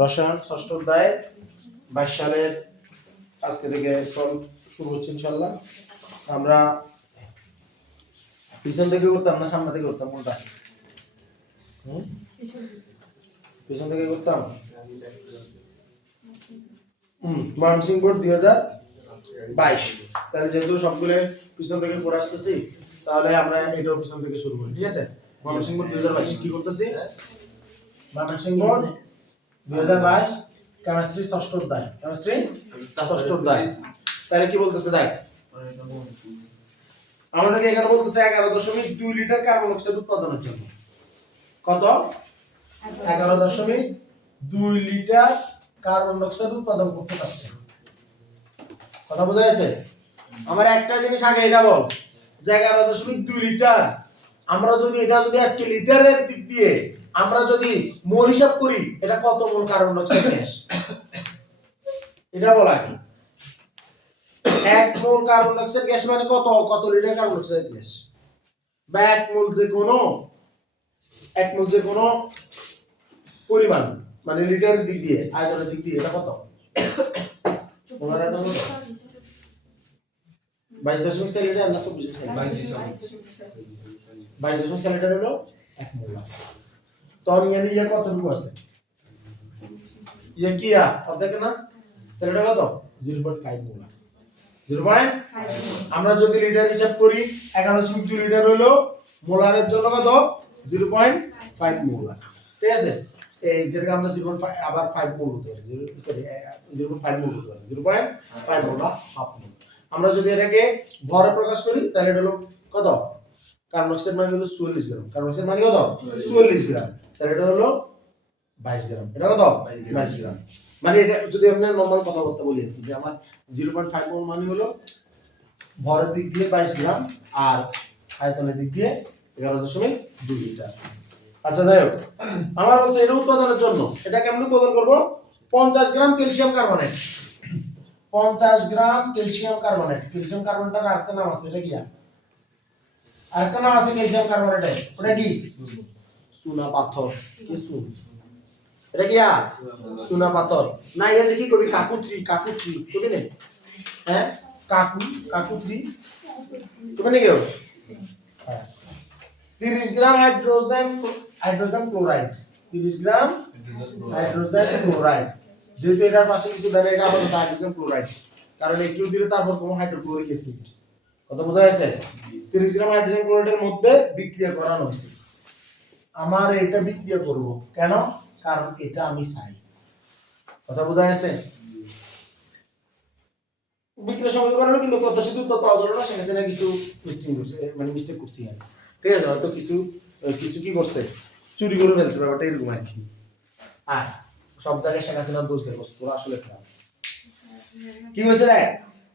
রসায়ন ষষ্ঠ অধ্যায়, বাইশ সালের আজকে থেকে শুরু হচ্ছে ইনশাআল্লাহ। আমরা পিছন থেকে করতাম না সামনে থেকে করতাম, কোনটা? পিছন থেকে করতাম? দুই হাজার বাইশ। তাহলে যেহেতু সবগুলো পিছন থেকে পড়ে আসতেছি তাহলে আমরা এটাও পিছন থেকে শুরু করি, ঠিক আছে? ময়মনসিং বোর্ড দুই হাজার বাইশ কি করতেছি? ময়মনসিং বোর্ড দুই হাজার বাইশ কেমিস্ট্রি ষষ্ঠ অধ্যায়। কেমিস্ট্রি ষষ্ঠ অধ্যায়। তাহলে কি বলতেছে, দেখ? আমাদেরকে এখানে বলতেছে এগারো দশমিক দুই লিটার কার্বন অক্সাইড উৎপাদনের জন্য। কত? এগারো দশমিক দুই লিটার কার্বন ডাইঅক্সাইড উৎপাদন করতে পারছে। কথা বোঝা গেছে? আমার একটা জিনিস আগে এটা বল। এগারো দশমিক দুই লিটার। আমরা যদি, এটা যদি আজকে লিটারের দিক দিয়ে আমরা যদি মোল হিসাব করি, এটা কত মোল কার্বন ডাইঅক্সাইড গ্যাস? এটা বলা কি এক মোল কার্বন ডাইঅক্সাইড গ্যাস মানে কত? কত লিটার কার্বন ডাইঅক্সাইড গ্যাস? বা এক মোল যে কোনো, এক মোল যে কোনো পরিমাণ মানে লিটারের দিক দিয়ে, আয়তনের দিক দিয়ে, এটা কত? বাইশ দশমিক চার লিটার না চব্বিশ? বাইশ দশমিক চার লিটার হলো এক মোলা। তখন ইয়ে কতটুকু আছে। ইয়ে কি আ অর্ধেক না? তাহলে এটা কত? জিরো পয়েন্ট ফাইভ মোলা। জিরো পয়েন্ট আমরা যদি লিটার হিসাব করি এগারো দশমিক দুই লিটার হলো মোলারের জন্য কত? জিরো পয়েন্ট ফাইভ মোলার ঠিক আছে? এই যেটাকে আমরা জিরো পয়েন্ট আবার ফাইভ মোল হতে পারি। জিরো পয়েন্ট ফাইভ মোল হতে পারি। Zero point five mole half mole. আমরা যদি এটাকে ভরে প্রকাশ করি তাহলে এটা হলো কত? কার্বন অক্সাইড মানে হলো চুয়াল্লিশ গ্রাম। কার্বন অক্সাইড মানে কত? চুয়াল্লিশ গ্রাম। তাহলে এটা হলো বাইশ গ্রাম। এটা কত? বাইশ গ্রাম। মানে এটা যদি আমরা নর্মাল কথাবার্তা বলি যে আমার জিরো পয়েন্ট ফাইভ মোল মানে হলো ভরের দিক দিয়ে বাইশ গ্রাম আর আয়তনের দিক দিয়ে এগারো দশমিক দুই লিটার। আচ্ছা যাই হোক। আমার হচ্ছে এটা উৎপাদনের জন্য। এটা কেমন উৎপাদন করব? পঞ্চাশ গ্রাম ক্যালসিয়াম কার্বনেট। পঞ্চাশ গ্রাম ক্যালসিয়াম কার্বনেট। ক্যালসিয়াম কার্বনেটার আরেকটা নাম আছে এটা কি আরেকটা নাম আছে ক্যালসিয়াম কার্বনেটে ওটা কি? চুনা পাথর। কি চুন এটা কি আ? চুনা পাথর। না এটা দেখি কবি কাকুত্রি কাকুত্রি। কবি নেই হ্যাঁ? কাকু কাকুত্রি। কবি নেই কেউ? হ্যাঁ। তিরিশ গ্রাম হাইড্রোজেন হাইড্রোজেন ক্লোরাইড। তিরিশ গ্রাম হাইড্রোজেন ক্লোরাইড। যেহেতু এটার পাশে কিছু দেয় এটা আমাদের হাইড্রোজেন ক্লোরাইড। কারণ একটু দিলে তারপর কোনো হাইড্রোক্লোরিক অ্যাসিড কত বোঝা গেছে? তিরিশ গ্রাম হাইড্রোজেন ক্লোরাইডের মধ্যে বিক্রিয়া করানো হয়েছে। আমার এটা বিক্রিয়া করব। কেন? কারণ এটা আমি চাই। কথা বোঝা গেছে? বিক্রিয়া সংগত করানো কিন্তু প্রত্যাশিত উৎপাদ পাওয়া গেল না সেখানে কিছু মিস্টেক করছে মানে মিস্টেক করছি আর ঠিক আছে? হয়তো কিছু কিছু কি করছে? চুরি করে ফেলছে, ব্যাপারটা এরকম আর কি। আর সব জায়গায় শেখ হাসিনার দোষ দেবো তোরা আসলে খারাপ কি হয়েছে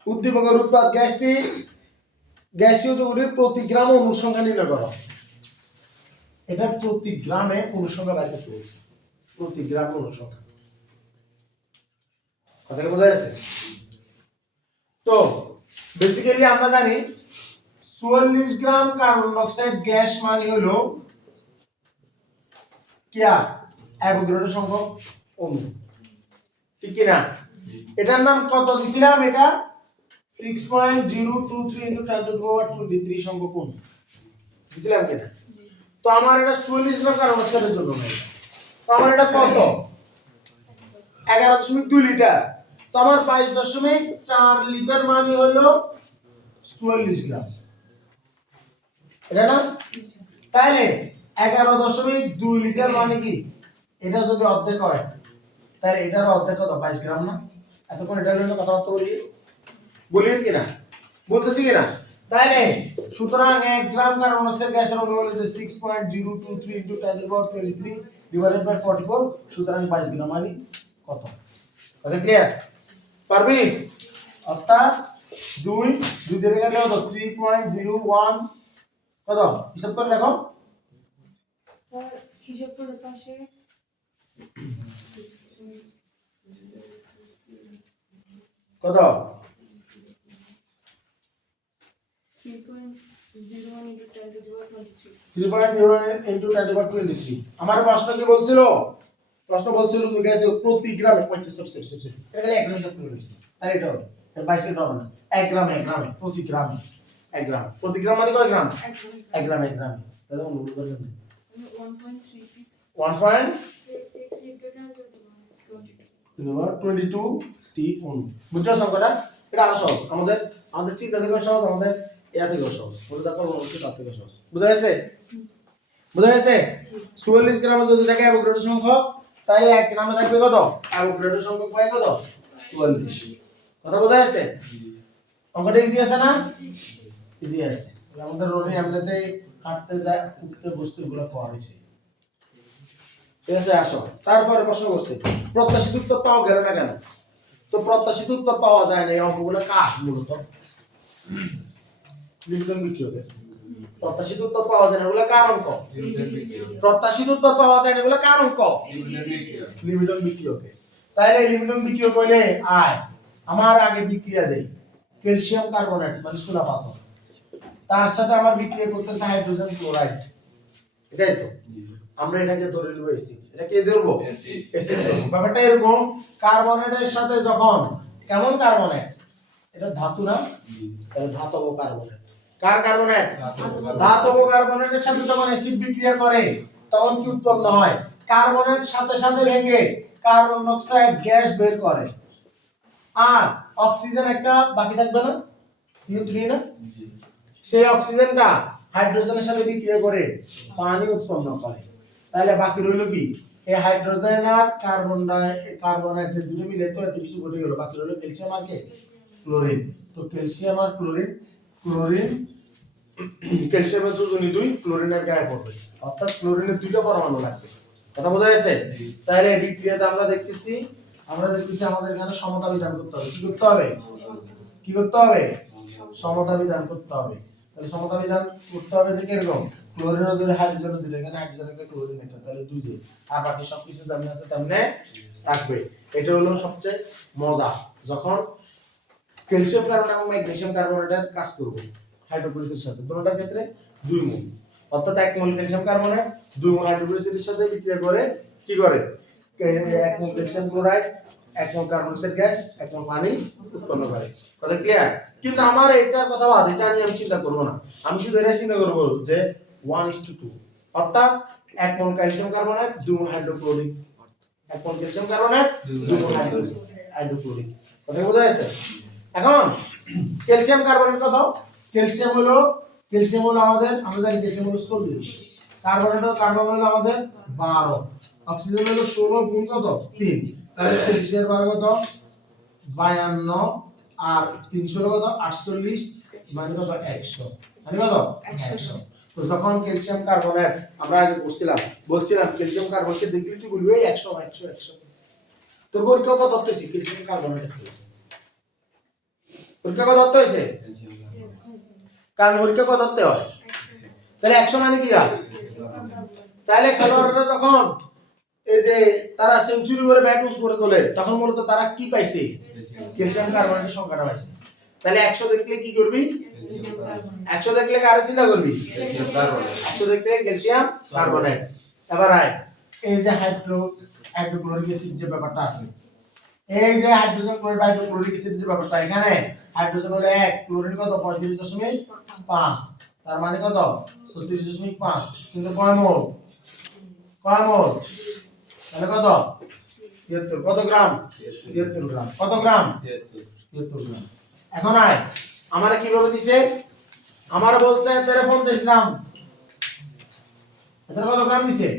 উদ্দীপকের উৎপাদ গ্যাসটি, গ্যাসীয় যৌগটির প্রতি গ্রাম অনুসংখ্যা নির্ণয় করো। এটা প্রতি গ্রামে অনুসংখ্যা বাইর করতে প্রতি গ্রাম অনুসংখ্যা কথা কি বোঝা যাচ্ছে? তো বেসিক্যালি আমরা জানি, চুয়াল্লিশ গ্রাম কার্বন ডাইঅক্সাইড গ্যাস মানে হলো কিয়া অ্যাভোগাড্রো সংখ্যক। অণু ঠিক কি না এটার নাম কত দিছিলাম এটা? Six point zero two three into ten to power twenty three সংখ্যক অণু দিছিলাম কিনা? তো আমার এটা চুয়াল্লিশ গ্রাম কার্বন ডাইঅক্সাইডের জন্য না তো আমার এটা কত? এগারো দশমিক দুই লিটার। তো আমার বাইশ দশমিক চার লিটার মানে হলো চুয়াল্লিশ গ্রাম। এটা না? তাহলে এগারো দশমিক দুই লিটার মানে কি? এটা যদি অর্ধেক হয় তাহলে এটার অর্ধেক কত? বাইশ গ্রাম না? এতক্ষণ এটার জন্য কথাবার্তা বলি বলি কিনা? বলতেছি কিনা? তাইলে সুতরাং এক গ্রাম কার্বন অক্সাইড গ্যাসের অনু হলো six point zero two three into ten power twenty three divided by forty four সুতরাং বাইশ গ্রাম মানে কত? কথা ক্লিয়ার পারবি? অর্থাৎ দুই দুই দিয়ে গেলে কত? থ্রি পয়েন্ট জিরো ওয়ান কত? হিসাব করে দেখো। হিসাব করে তো আসে। কত? Three point zero into ten to twenty three আমার প্রশ্ন কি বলছিল? প্রশ্ন বলছিল তুমি গেছে প্রতি গ্রামে পঞ্চাশ খালি এক গ্রামে সব করে দিচ্ছি। তাহলে এটা হবে। বাইশ লিটার হবে না। এক গ্রামে এক গ্রামে প্রতি গ্রামে। এক গ্রাম। প্রতি গ্রাম মানে কয় গ্রাম? এক গ্রামে। এক গ্রামে তাহলে অনুভব করবেন. ওয়ান পয়েন্ট টোয়েন্টি টু টি অনু বুঝছ সংখ্যাটা এটা আরও সহজ। আমাদের আমাদের চিন্তা থেকেও সহজ আমাদের থেকেও সহজ। বলে দেখো অবশ্যই তার থেকে সহজ। বুঝা গেছে? বুঝা গেছে? চুয়াল্লিশ গ্রামে যদি থাকে অ্যাভোগ্রেডো সংখ্যক তাই এক গ্রামে থাকবে কত? অ্যাভোগ্রেডো সংখ্যক পাই কত? চুয়াল্লিশ। কথা বোঝা গেছে? অঙ্কটা ইজি আছে না? ইজি আছে। আমাদের রোডে এমনিতে হাঁটতে যায় উঠতে বসতে এগুলো পাওয়া হয়েছে। ঠিক আছে, আসো। তারপরে প্রশ্ন করছে, প্রত্যাশিত উত্তর পাওয়া গেল না কেন? তো প্রত্যাশিত উত্তর পাওয়া যায় না, এই অঙ্কগুলো কার মূলত? নিউটন বিক্রিয়কের। প্রত্যাশিত উত্তর পাওয়া যায় না, এগুলো কার অঙ্ক? প্রত্যাশিত উত্তর পাওয়া যায় না, এগুলো কার অঙ্ক? লিমিটন বিক্রিয়কে তাহলে লিমিটন বিক্রিয়ক হইলে আয়, আমার আগে বিক্রিয়া দেই। ক্যালসিয়াম কার্বনেট মানে সোনা পাথর। তার সাথে আমার বিক্রিয়া করতেছে হাইড্রোজেন ক্লোরাইড। এটাই তো। আমরা এটাকে ধরে নেব এসিড এটা কে ধরবো? এসিড ব্যাপারটা এরকম কার্বনেটের সাথে যখন কেমন কার্বনেট এটা ধাতু না? এটা ধাতব কার্বনেট কার কার্বনেট ধাতব কার্বনেটের সাথে যখন অ্যাসিড বিক্রিয়া করে তখন কি উৎপন্ন হয়? কার্বনেট সাথে সাথে ভেঙে কার্বন অক্সাইড গ্যাস বের করে। আর অক্সিজেন একটা বাকি থাকবে না? CO3 না? সেই অক্সিজেনটা হাইড্রোজেনের সাথে বিক্রিয়া করে পানি উৎপন্ন করে। তাহলে বাকি রইল কি? এই হাইড্রোজেন আর কার্বন ডাই কার্বনেটের দুটো মিলে তো এত কিছু ঘটে গেল। বাকি রইল ক্যালসিয়াম আর কে? ক্লোরিন। তো ক্যালসিয়াম আর ক্লোরিন ক্লোরিন, ক্যালসিয়ামের যোজনী দুই, ক্লোরিনের গায়ে পড়বে। অর্থাৎ ক্লোরিনের দুইটা পরমাণু লাগবে। কথা বোঝা গেছে? তাহলে বিক্রিয়াতে আমরা দেখতেছি আমরা দেখতেছি আমাদের এখানে সমতা বিধান করতে হবে। কি করতে হবে? কি করতে হবে? সমতা বিধান করতে হবে। তাহলে সমতা বিধান করতে হবে যে কীরকম? ক্লোরিন ও দুটো হাইড্রোজেন দুটো এখানে হাইড্রোজেন একটা ক্লোরিন একটা তাহলে দুই দুই আর বাকি সব কিছু তেমনি আছে তেমনি থাকবে এটা হলো সবচেয়ে মজা, যখন ক্যালসিয়াম কার্বন এবং ম্যাগনেসিয়াম কার্বনেটের কাজ করবে হাইড্রোক্লোরিসের সাথে। দুটোটার ক্ষেত্রে দুই মোল। অর্থাৎ এক মোল ক্যালসিয়াম কার্বনেট দুই মোল হাইড্রোক্লোরিসের সাথে বিক্রিয়া করে কি করে? এক মোল ক্যালসিয়াম ক্লোরাইড, এক মোল কার্বন গ্যাস, এক মোল পানি উৎপন্ন করে। কথা ক্লিয়ার কিন্তু আমার এটা কথা বাদ, এটা আমি চিন্তা করব না। আমি শুধু এটা চিন্তা করব যে ওয়ান ইস টু টু অর্থাৎ এক মোল ক্যালসিয়াম কার্বনেট দুই মোল হাইড্রোক্লোরিক এক মোল ক্যালসিয়াম কার্বনেট দুই মোল হাইড্রো- হাইড্রোক্লোরিক কথা বোঝা যাচ্ছে এখন ক্যালসিয়াম কার্বনেট কত? ক্যালসিয়াম হলো ক্যালসিয়াম হলো আমাদের আমরা জানি ক্যালসিয়াম হলো চল্লিশ। কার্বনেট কার্বন হলো আমাদের বারো। অক্সিজেন হলো ষোলো গুণ কত? তিন। তাহলে চল্লিশের বার কত? বায়ান্ন। আর তিনশো কত? আটচল্লিশ। মানে কত? একশো। মানে কত? একশো। তো যখন ক্যালসিয়াম কার্বনেট আমরা আগে করছিলাম বলছিলাম ক্যালসিয়াম কার্বনকে দেখলে তুই বলবি? একশো একশো একশো। তোর পরীক্ষা কত হচ্ছে? ক্যালসিয়াম কার্বনেট পরীক্ষা কত ধরতে হয়েছে কারণ পরীক্ষা কত ধরতে হয়? তাহলে একশো মানে কি হয়? তাহলে খেলোয়াড়রা যখন এই যে তারা সেঞ্চুরি করে ব্যাট উস করে তোলে তখন মূলত তারা কি পাইছে? ক্যালসিয়াম কার্বনেটের সংখ্যাটা পাইছে। তাহলে একশো দেখলে কি করবি? একশো দেখলে কারে চিন্তা করবি? একশো দেখলে ক্যালসিয়াম কার্বনেট। এবার আয়। এই যে হাইড্রো হাইড্রোক্লোরিক অ্যাসিড যে ব্যাপারটা আছে। এই যে হাইড্রোজেন ক্লোরাইড হাইড্রোক্লোরিক অ্যাসিড যে ব্যাপারটা এখানে হাইড্রোজেন হলো এক ক্লোরিন কত? পঁয়ত্রিশ দশমিক পাঁচ। তার মানে কত? ছত্রিশ দশমিক পাঁচ। কিন্তু কয় মোল? কয় মোল? তাহলে কত? তিয়াত্তর। কত গ্রাম? তিয়াত্তর গ্রাম। কত গ্রাম? তিয়াত্তর গ্রাম। এখন আয়। আমারে কীভাবে দিছে? আমার বলছে তেরে পঞ্চাশ গ্রাম। এতে কত গ্রাম দিছে?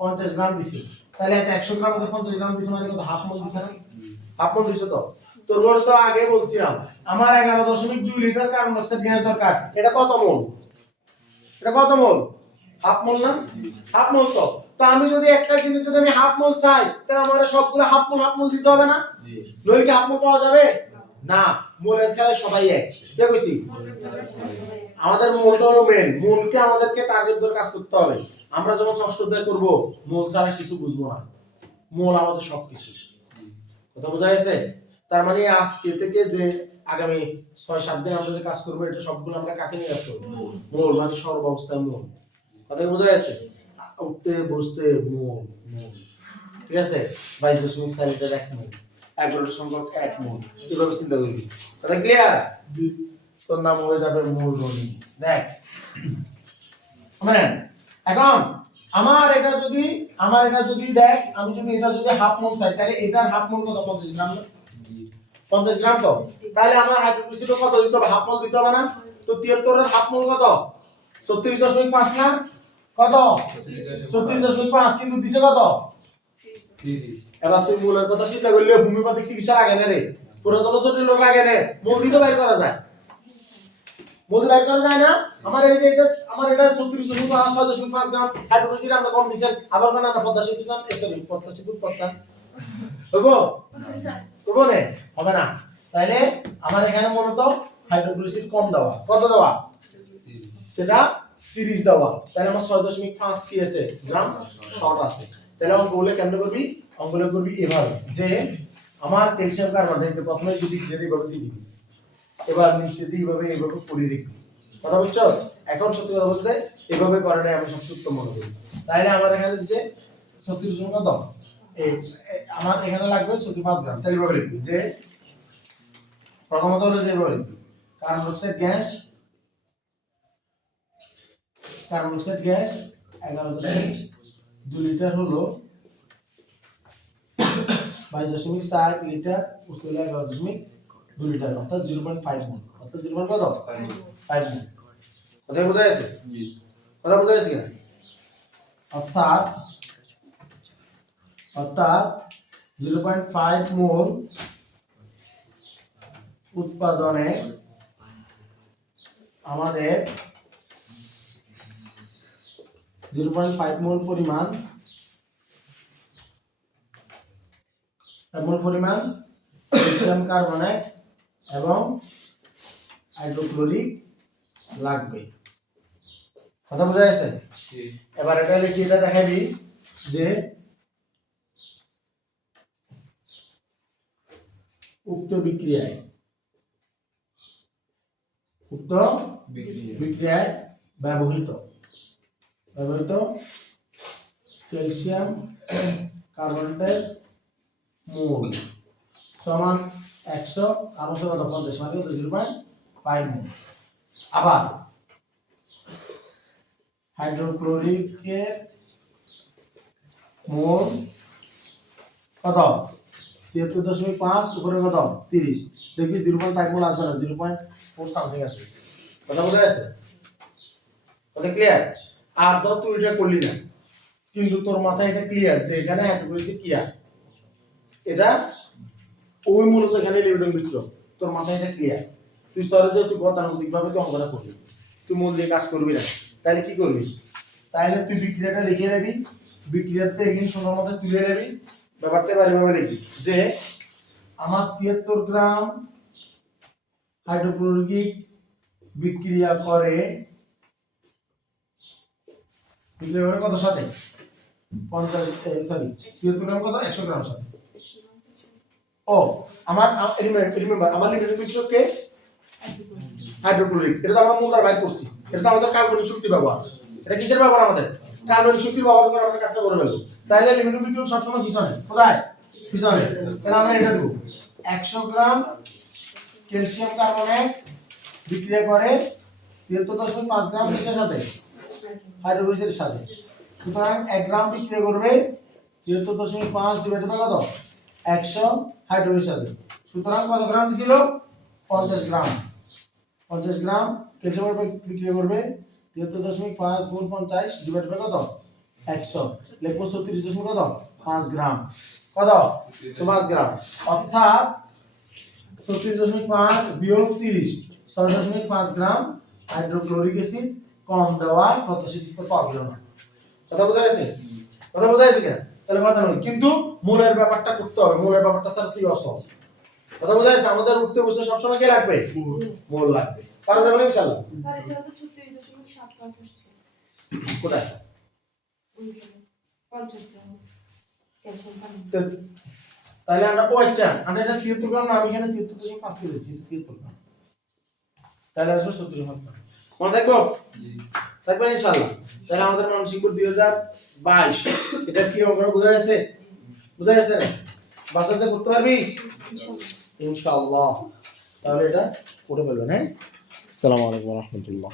পঞ্চাশ গ্রাম দিছে। তাহলে এত একশো গ্রাম মধ্যে পঞ্চাশ গ্রাম দিছে মানে কত? হাফ মল দিছে না? হাফ মল দিছে তো। তোর বড় তো আগে বলছিলাম আমার এগারো দশমিক দুই লিটার কার্বন ডাইঅক্সাইড গ্যাস দরকার। এটা কত মোল এটা কত মোল হাফ মোল না? হাফ মোল তো। তো আমি যদি একটা জিনিস যদি আমি হাফ মোল চাই তাহলে আমার সবগুলো হাফ মোল হাফ মোল দিতে হবে না? নইলে কি হাফ মোল পাওয়া যাবে? না মোলের খেলায় সবাই এক। কে কইছি? আমাদের মূলটা হলো মেন মূলকে আমাদেরকে টার্গেট ধরে কাজ করতে হবে। আমরা যখন ষষ্ঠ অধ্যায় করব মূল ছাড়া কিছু বুঝব না। মূল আমাদের সবকিছু। কথা বোঝা গেছে? তার মানে আজকে থেকে যে আগামী ছয় সাত দিন আমরা যে কাজ করব এটা সবগুলো আমরা কাকে নিয়ে কাজ করব? মূল। মানে সর্বাবস্থায় মূল। কথা বোঝা যাচ্ছে উঠতে বসতে মূল মূল। ঠিক আছে? বাইশ দশমিক চার লিটার এগারোটা সংখ্যক এক মূল। এভাবে চিন্তা করবি। কথা ক্লিয়ার তোর নাম হয়ে যাবে মূল রনি দেখ। মানে এখন আমার এটা যদি আমার এটা যদি দেখ আমি যদি এটা যদি হাফ মন চাই তাহলে এটার হাফ মন কত? পঞ্চাশ গ্রাম পঞ্চাশ গ্রাম তো? তাহলে আমার হাইড্রোক্লোরিক কত দিতে হবে? হাফ মন দিতে হবে না? তো তিয়াত্তরের হাফ মন কত? ছত্রিশ দশমিক পাঁচ না? কত? ছত্রিশ দশমিক পাঁচ কিন্তু দিছে কত? এবার তুই মূলের কথা চিন্তা করলে হোমিওপ্যাথিক চিকিৎসা লাগে না রে। পুরাতন জটিল লোক লাগে না। মূল দিতে বাইর করা যায়। বাইর করা যায় না? আমার এই যে এটা, আমার এটা ছত্রিশ দশমিক পাঁচ, ছয় দশমিক পাঁচ গ্রাম হাইড্রোক্লোরিক আমরা কম দিচ্ছেন আবার পদ্মা নে? হবে না। তাইলে আমার এখানে মূলত হাইড্রোক্লোরিক কম দেওয়া। কত দেওয়া? সেটা তিরিশ দেওয়া। তাহলে আমার ছয় দশমিক পাঁচ কি আছে? গ্রাম শর্ট আছে। তাহলে অঙ্ক বলে কেমনে করবি? অঙ্কগুলো করবি এভাবে, যে আমার ক্যালসিয়াম কার্বনেট যে প্রথমে যদি দিবি। এবার নিচে দিয়ে এইভাবে এইভাবে পড়িয়ে রাখবি কথা বুঝছস? এখন সত্যি কথা বলতে এভাবে করাটাই আমি সবচেয়ে উত্তম মনে করি। তাহলে আমার এখানে দিচ্ছে ছত্রিশ সংখ্যা এ- আমার এখানে লাগবে ছত্রিশ পাঁচ গ্রাম। তাহলে এভাবে লিখবি, যে প্রথমত হলো যে এভাবে লিখবি। Carbon dioxide gas carbon dioxide gas এগারো দশমিক দু লিটার হলো বাইশ দশমিক চার লিটার উচ্চ হলো এগারো দশমিক দু লিটার অর্থাৎ জিরো পয়েন্ট ফাইভ মোল। অর্থাৎ জিরো পয়েন্ট কত? Five mole. কথা বোঝা যাচ্ছে কথা বোঝা যাচ্ছে কিনা? অর্থাৎ অর্থাৎ জিরো পয়েন্ট ফাইভ মোল উৎপাদনে আমাদের জিরো পয়েন্ট ফাইভ মোল পরিমাণ মোল পরিমাণ ক্যালসিয়াম কার্বনেট এবং হাইড্রোক্লোরিক লাগবে। কথা বোঝা যাচ্ছে এবার এটা লিখি এটা দেখাবি যে উক্ত বিক্রিয়ায় উক্ত বিক্রিয়ায় ব্যবহৃত। ব্যবহৃত ক্যালসিয়াম কার্বনেটের মোল সমান একশো আমার কত পঞ্চাশ মানে কত জিরো পয়েন্ট ফাইভ মোল। আবার হাইড্রোক্লোরিকের মোল কত? তিয়াত্তর দশমিক পাঁচ উপরে কত? তিরিশ। দেখবি জিরো পয়েন্ট ফাইভ মোল আসবে না, জিরো পয়েন্ট ফোর সামথিং আসবে। কথা বোঝা যাচ্ছে কথা ক্লিয়ার আর ধর তুই এটা করলি না। কিন্তু তোর মাথায় এটা ক্লিয়ার যে এখানে হাইড্রোক্লোরিক কি আর? এটা ওই মূলত এখানে লিমিটন বিক্রয় তোর মাথায় এটা ক্লিয়ার তুই সরে যে তুই গতানুগতিক ভাবে তুই অঙ্কটা করবি তুই মূল দিয়ে কাজ করবি না। তাহলে কি করবি? তাহলে তুই বিক্রিয়াটা লিখে নেবি। বিক্রিয়াতে এখানে সোনার মধ্যে তুলে নেবি। ব্যাপারটা এবার লিখবি যে আমার তিয়াত্তর গ্রাম হাইড্রোক্লোরিক বিক্রিয়া করে বিক্রিয়া করে কত সাথে? পঞ্চাশ সরি তিয়াত্তর গ্রাম কত? একশো গ্রাম সাথে। ও, আমার রিমেম্বার আমার লিমিটেড বিক্রিয়ক কে হাইড্রোক্লোরিক এটা তো আমরা মূলধার বাইর করছি। এটা তো আমাদের কার্বনিক শক্তি ব্যবহার। এটা কিসের ব্যবহার আমাদের? কার্বনিক শক্তির ব্যবহার করে আমরা কাজটা করে ফেলব। তাহলে লিমিটেড বিক্রিয়ক সবসময় পিছনে। কোথায়? পিছনে। তাহলে আমরা এটা দেবো। একশো গ্রাম ক্যালসিয়াম কার্বনেট বিক্রিয়া করে তিয়াত্তর দশমিক পাঁচ গ্রাম কিসের সাথে। হাইড্রোক্লোরিকের সাথে। সুতরাং এক গ্রাম বিক্রিয়া করবে তিয়াত্তর দশমিক পাঁচ ডিভাইডেড বাই কত একশো হাইড্রোজেনের সাথে সুতরাং কত গ্রাম ছিল পঞ্চাশ গ্রাম। পঞ্চাশ গ্রাম ক্যালসিয়াম বিক্রিয়া করবে তিয়াত্তর দশমিক পাঁচ গুণ পঞ্চাশ ডিভাইড বাই কত একশো। লেখবো ছত্রিশ দশমিক কত? পাঁচ গ্রাম। কত পাঁচ গ্রাম। অর্থাৎ ছত্রিশ দশমিক পাঁচ বিয়োগ তিরিশ, ছয় দশমিক পাঁচ গ্রাম হাইড্রোক্লোরিক অ্যাসিড কম দেওয়ার প্রত্যাশিত পাওয়া না। কথা বোঝা গেছে? কথা বোঝা গেছে কিনা? তাহলে কথা নয় কিন্তু মূলের ব্যাপারটা করতে হবে। মূলের ব্যাপারটা স্যার তুই অসহ কথা বোঝা যাচ্ছে আমাদের উঠতে বসতে সবসময় কে লাগবে? মূল লাগবে। পারা যাবে না কোথায়? তাহলে আমরা ও আচ্ছা আমরা এটা তিয়াত্তর গ্রাম না আমি এখানে তিয়াত্তর দশমিক পাঁচ করেছি তিয়াত্তর গ্রাম। তাহলে আসবে সত্তর পাঁচ গ্রাম। মনে থাকব? থাকবেন ইনশাল্লাহ তাহলে আমাদের শিক্ষক দুই হাজার বাইশ এটা কি অঙ্ক বোঝা গেছে বোঝা গেছে না বাসাতে করতে পারবি? ইনশাল্লাহ তাহলে এটা করে ফেলবেন হ্যাঁ? আসসালামু আলাইকুম রহমতুল্লাহ।